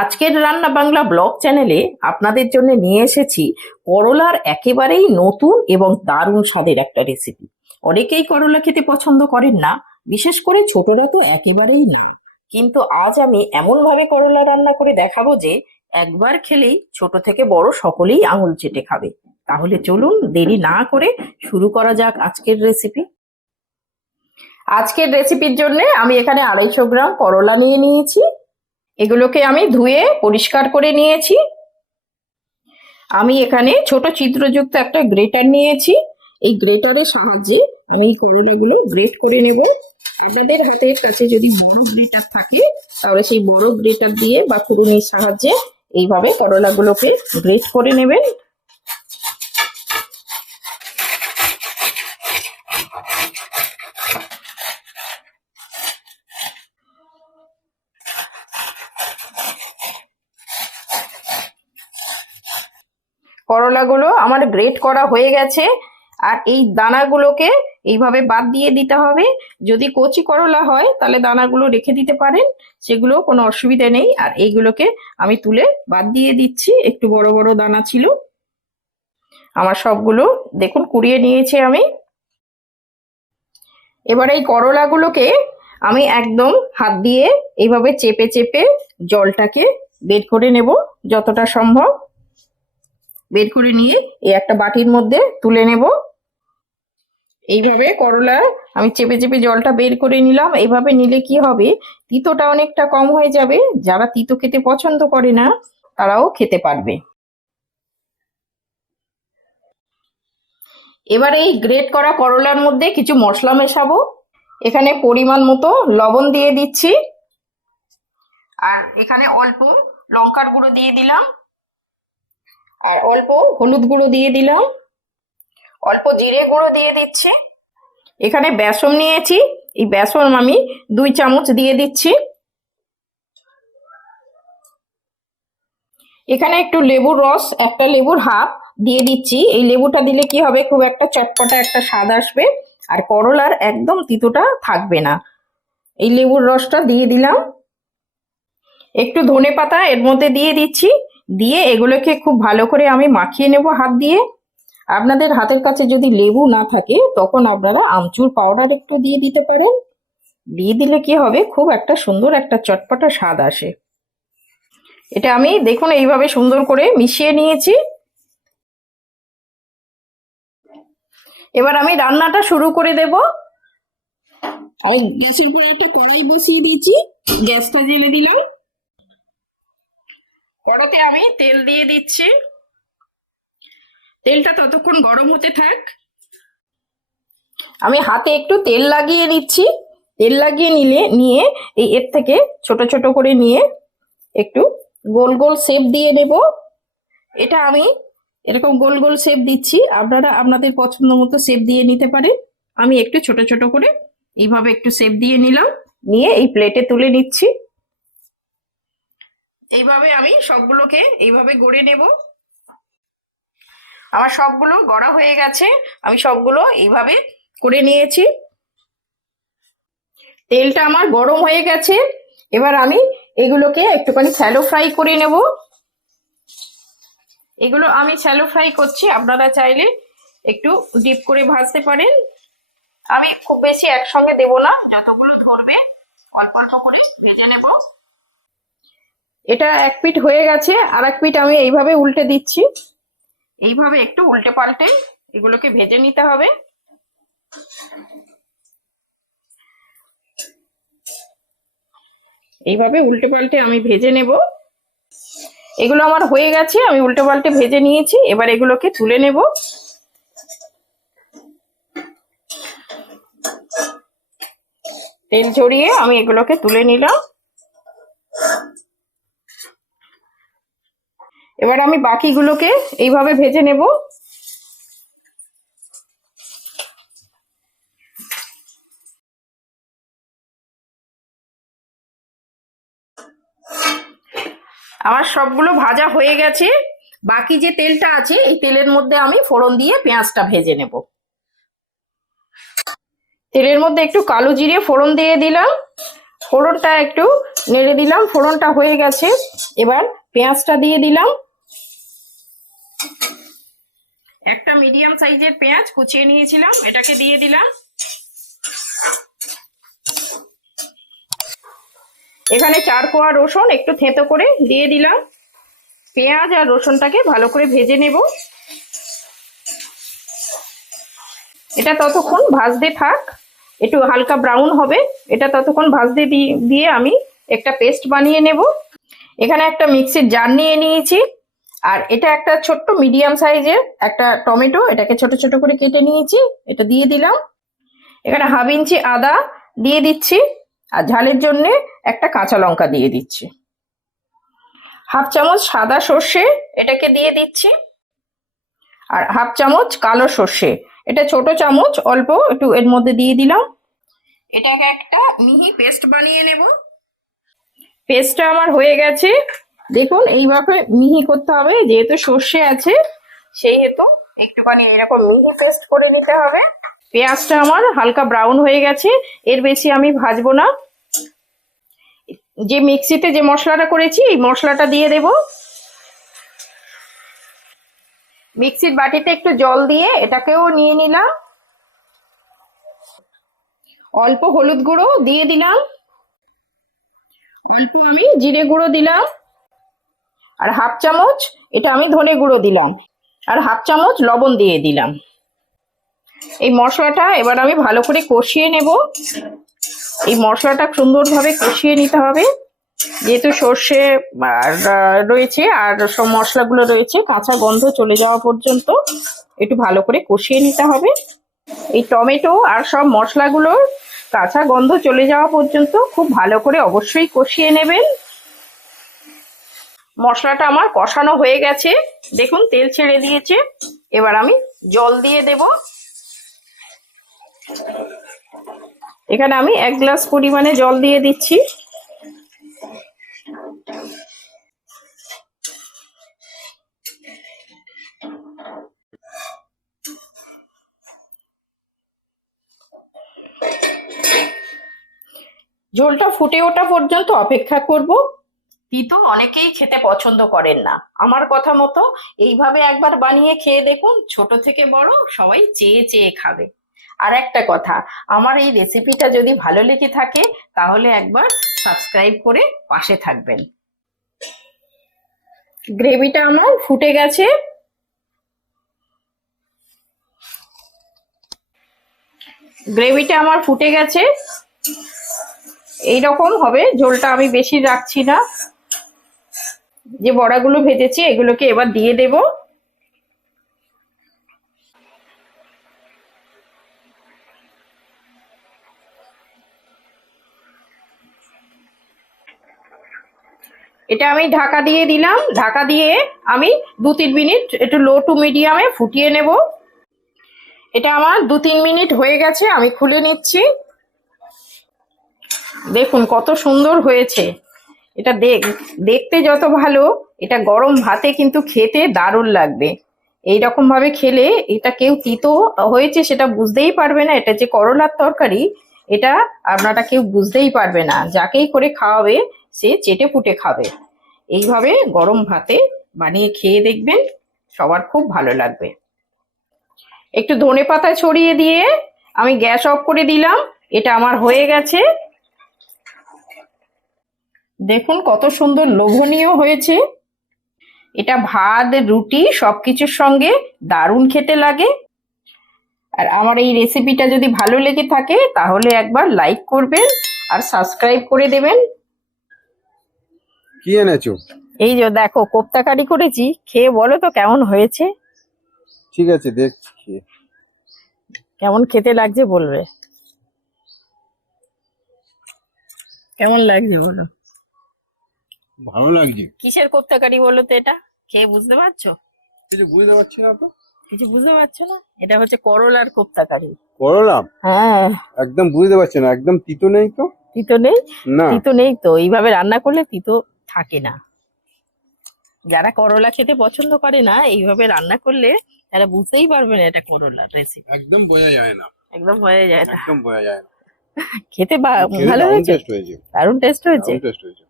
আজকের রান্না বাংলা ব্লগ চ্যানেলে আপনাদের জন্য নিয়ে এসেছি করলার একেবারেই নতুন এবং দারুণ স্বাদের একটা রেসিপি। অনেকেই করলা খেতে পছন্দ করেন না, বিশেষ করে ছোটরা তো একেবারেই না। কিন্তু আজ আমি এমন ভাবে করলা রান্না করে দেখাবো যে একবার খেলেই ছোট থেকে বড় সকলেই আঙুল চেটে খাবে। তাহলে চলুন দেরি না করে শুরু করা যাক আজকের রেসিপি। আজকের রেসিপির জন্য আমি এখানে 250 গ্রাম করলা নিয়ে নিয়েছি। এগুলোকে আমি ধুয়ে পরিষ্কার করে নিয়েছি। আমি এখানে ছোট ছিদ্রযুক্ত একটা গ্রেটার নিয়েছি। এই গ্রেটারের সাহায্যে আমি এই করলাগুলো গ্রেট করে নেব। আপনাদের হাতের কাছে যদি বড় গ্রেটার থাকে তাহলে সেই বড় গ্রেটার দিয়ে বা কুড়ুনির সাহায্যে এইভাবে করলাগুলোকে গ্রেট করে নেবেন। করলাগুলো আমার গ্রেট করা হয়ে গেছে। আর এই দানাগুলোকে এইভাবে বাদ দিয়ে দিতে হবে। যদি কচি করলা হয় তাহলে দানাগুলো রেখে দিতে পারেন, সেগুলো কোনো অসুবিধা নেই। আর এইগুলোকে আমি তুলে বাদ দিয়ে দিচ্ছি, একটু বড় বড় দানা ছিল। আমার সবগুলো দেখুন কুড়িয়ে নিয়েছি আমি। এবার এই করলাগুলোকে আমি একদম হাত দিয়ে এইভাবে চেপে চেপে জলটাকে বের করে নেব যতটা সম্ভব। বের করে নিয়ে এই একটা বাটির মধ্যে তুলে নেব। এইভাবে করলা আমি চেপে চেপে জলটা বের করে নিলাম। এইভাবে নিলে কি হবে, তিতোটা অনেকটা কম হয়ে যাবে। যারা তিতো খেতে পছন্দ করে না তারাও খেতে পারবে। এবার এই গ্রেট করা করলার মধ্যে কিছু মশলা মেশাবো। এখানে পরিমাণ মতো লবণ দিয়ে দিচ্ছি, আর এখানে অল্প লঙ্কার গুঁড়ো দিয়ে দিলাম, আর অল্প হলুদ গুঁড়ো দিয়ে দিলাম, অল্প জিরে গুঁড়ো দিয়ে দিচ্ছি। এখানে বেসন নিয়েছি, এই বেসন আমি 2 চামচ দিয়ে দিচ্ছি। এখানে একটু লেবুর রস, একটা লেবুর হাফ দিয়ে দিচ্ছি। এই লেবুটা দিলে কি হবে, খুব একটা চটপটা একটা স্বাদ আসবে, আর করলার একদম তিতোটা থাকবে না। এই লেবুর রসটা দিয়ে দিলাম। একটু ধনেপাতা এর মধ্যে দিয়ে দিচ্ছি। দিয়ে এগুলোকে খুব ভালো করে আমি মাখিয়ে নেব হাত দিয়ে। আপনাদের হাতের কাছে যদি লেবু না থাকে তখন আপনারা আমচুর পাউডার একটু দিয়ে দিতে পারেন। দিয়ে দিলে কি হবে, খুব একটা সুন্দর একটা চটপটা স্বাদ আসে। এটা আমি দেখুন এইভাবে সুন্দর করে মিশিয়ে নিয়েছি। এবার আমি রান্নাটা শুরু করে দেব। আর গ্যাসের উপরে একটা কড়াই বসিয়ে দিয়েছি, গ্যাসটা জ্বেলে দিলাম। কড়াতে আমি তেল দিয়ে দিচ্ছি। তেলটা ততক্ষণ গরম হতে থাক। আমি হাতে একটু তেল লাগিয়ে নিচ্ছি। তেল লাগিয়ে নিয়ে এই এর থেকে ছোট ছোট করে নিয়ে একটু গোল গোল শেপ দিয়ে নেব। এটা আমি এরকম গোল গোল শেপ দিচ্ছি, আপনারা আপনাদের পছন্দ মতো শেপ দিয়ে নিতে পারেন। আমি একটু ছোট ছোট করে এইভাবে একটু শেপ দিয়ে নিলাম, নিয়ে এই প্লেটে তুলে নিচ্ছি। এইভাবে আমি সবগুলোকে এইভাবে গড়ে নেব। আমার সবগুলো গড়া হয়ে গেছে, আমি সবগুলো এইভাবে করে নিয়েছি। তেলটা আমার গরম হয়ে গেছে। এবার আমি এগুলোকে একটুখানি শ্যালো ফ্রাই করে নেব। এগুলো আমি শ্যালো ফ্রাই করছি, আপনারা চাইলে একটু ডিপ করে ভাজতে পারেন। আমি খুব বেশি একসঙ্গে দেব না, যতগুলো ধরবে অল্প অল্প করে ভেজে নেব। এটা এক পিঠ হয়ে গেছে, আর এক পিঠ আমি এইভাবে উল্টে দিচ্ছি। এইভাবে একটু উল্টে পাল্টে এগুলোকে ভেজে নিতে হবে। এইভাবে উল্টে পাল্টে আমি ভেজে নেব। এগুলো আমার হয়ে গেছে, আমি উল্টে পাল্টে ভেজে নিয়েছি। এবার এগুলোকে তুলে নেব। তেল ঝরিয়ে আমি এগুলোকে তুলে নিলাম। এবার আমি বাকিগুলোকে এইভাবে ভেজে নেব। আমার সবগুলো ভাজা হয়ে গেছে। বাকি যে তেলটা আছে এই তেলের মধ্যে আমি ফোড়ন দিয়ে পেঁয়াজটা ভেজে নেব। তেলের মধ্যে একটু কালো জিরে ফোড়ন দিয়ে দিলাম। ফোড়নটা একটু নেড়ে দিলাম, ফোড়নটা হয়ে গেছে। এবার পেঁয়াজটা দিয়ে দিলাম। একটা মিডিয়াম সাইজের পেঁয়াজ কুচিয়ে নিয়েছিলাম, এটাকে দিয়ে দিলাম। এখানে 4 কোয়া রসুন একটু থেঁতো করে দিয়ে দিলাম। পেঁয়াজ আর রসুনটাকে ভালো করে ভেজে নেব। এটা ততক্ষণ ভাজতে থাক, একটু হালকা ব্রাউন হবে। এটা ততক্ষণ ভাজতে দিয়ে আমি একটা পেস্ট বানিয়ে নেব। এখানে একটা মিক্সির জার নিয়ে নিয়েছি, আর এটা একটা ছোট্ট মিডিয়াম সাইজের একটা টমেটো, এটাকে ছোট ছোট করে কেটে নিয়েছি, এটা দিয়ে দিলাম। এখানে 1/2 ইঞ্চি আদা দিয়ে দিচ্ছি, আর ঝালের জন্য একটা কাঁচা লঙ্কা দিয়ে দিচ্ছি। 1/2 চামচ সাদা সর্ষে এটাকে দিয়ে দিচ্ছি, আর 1/2 চামচ কালো সর্ষে, এটা ছোট চামচ অল্প একটু এর মধ্যে দিয়ে দিলাম। এটাকে একটা মিহি পেস্ট বানিয়ে নেব। পেস্টটা আমার হয়ে গেছে, দেখুন এইভাবে মিহি করতে হবে, যেহেতু সর্ষে আছে সেই হেতু একটুখানি এরকম মিহি পেস্ট করে নিতে হবে। পেঁয়াজটা আমার হালকা ব্রাউন হয়ে গেছে, এর বেশি আমি ভাজবো না। যে মিক্সিতে যে মশলাটা করেছি এই মশলাটা দিয়ে দেব। মিক্সির বাটিতে একটু জল দিয়ে এটাকেও নিয়ে নিলাম। অল্প হলুদ গুঁড়ো দিয়ে দিলাম, অল্প আমি জিরে গুঁড়ো দিলাম, আর 1/2 চামচ এটা আমি ধনে গুঁড়ো দিলাম, আর 1/2 চামচ লবণ দিয়ে দিলাম। এই মশলাটা এবার আমি ভালো করে কষিয়ে নেব। এই মশলাটা সুন্দরভাবে কষিয়ে নিতে হবে, যেহেতু সর্ষে রয়েছে আর সব মশলাগুলো রয়েছে, কাঁচা গন্ধ চলে যাওয়া পর্যন্ত একটু ভালো করে কষিয়ে নিতে হবে। এই টমেটো আর সব মশলাগুলোর কাঁচা গন্ধ চলে যাওয়া পর্যন্ত খুব ভালো করে অবশ্যই কষিয়ে নেবেন। মশলাটা আমার কষানো হয়ে গেছে, দেখুন তেল ছেড়ে দিয়েছে। এবার আমি জল দিয়ে দেব। এখানে আমি 1 গ্লাস পরিমাণে জল দিয়ে দিচ্ছি। ঝোলটা ফুটে ওঠা পর্যন্ত অপেক্ষা করব। তিতো অনেকেই খেতে পছন্দ করেন না, আমার কথা মতো এইভাবে একবার বানিয়ে খেয়ে দেখুন, ছোট থেকে বড় সবাই চেয়ে চেয়ে খাবে। আর একটা কথা, আমার এই রেসিপিটা যদি ভালো লেগে থাকে তাহলে একবার সাবস্ক্রাইব করে পাশে থাকবেন। গ্রেভিটা আমার ফুটে গেছে, গ্রেভিটা আমার ফুটে গেছে, এইরকম হবে ঝোলটা, আমি বেশি রাখছি না। যে বড়াগুলো ভেজেছি এগুলোকে এবার দিয়ে দেব। এটা আমি ঢাকা দিয়ে দিলাম, ঢাকা দিয়ে আমি 2-3 মিনিট একটু লো টু মিডিয়ামে ফুটিয়ে নেব। এটা আমার 2-3 মিনিট হয়ে গেছে, আমি খুলে নিচ্ছি। দেখুন কত সুন্দর হয়েছে। এটা দেখতে যত ভালো, এটা গরম ভাতে কিন্তু খেতে দারুণ লাগবে। এইরকম ভাবে খেলে এটা কেউ তিতো হয়েছে সেটা বুঝতেই পারবে না, এটা যে করলার তরকারি এটা আপনারা কেউ বুঝতেই পারবে না। যাকেই করে খাওয়াবে সে চেটে পুটে খাবে। এইভাবে গরম ভাতে বানিয়ে খেয়ে দেখবেন, সবার খুব ভালো লাগবে। একটু ধনেপাতা ছড়িয়ে দিয়ে আমি গ্যাস অফ করে দিলাম। এটা আমার হয়ে গেছে, দেখুন কত সুন্দর লোভনীয় হয়েছে। এটা ভাত রুটি সবকিছুর সঙ্গে দারুণ খেতে লাগে। আর আমার এই রেসিপিটা যদি ভালো লেগে থাকে তাহলে একবার লাইক করবেন আর সাবস্ক্রাইব করে দেবেন। কি এনেছো? এই যে দেখো কোপ্তা কারি করেছি, খেয়ে বলো তো কেমন হয়েছে। ঠিক আছে, দেখছি। কেমন খেতে লাগছে বলবে, কেমন লাগছে বলো। ভালো লাগছে। কিসের কোপ্তা কারি বলো তো, এটা খেয়ে বুঝতে পারছো? কিছু বুঝতে পারছি না তো। কিছু বুঝতে পারছো না? এটা হচ্ছে করলার কোপ্তা কারি। করলাম? হ্যাঁ। একদম বুঝতে পারছি না, একদম তিতো নেই তো? তিতো নেই? না। তিতো নেই তো, এইভাবে রান্না করলে তিতো থাকে না। যারা করলা খেতে পছন্দ করে না এইভাবে রান্না করলে তারা বুঝতেই পারবে না এটা করলার রেসিপি। একদম বোঝা যায় না। একদম হয়ে যায় না। একদম বোঝা যায় না। খেতে খেতে ভালো দারুণ হয়েছে, টেস্ট হয়েছে, দারুণ টেস্ট হয়েছে। দারুণ টেস্ট হয়েছে।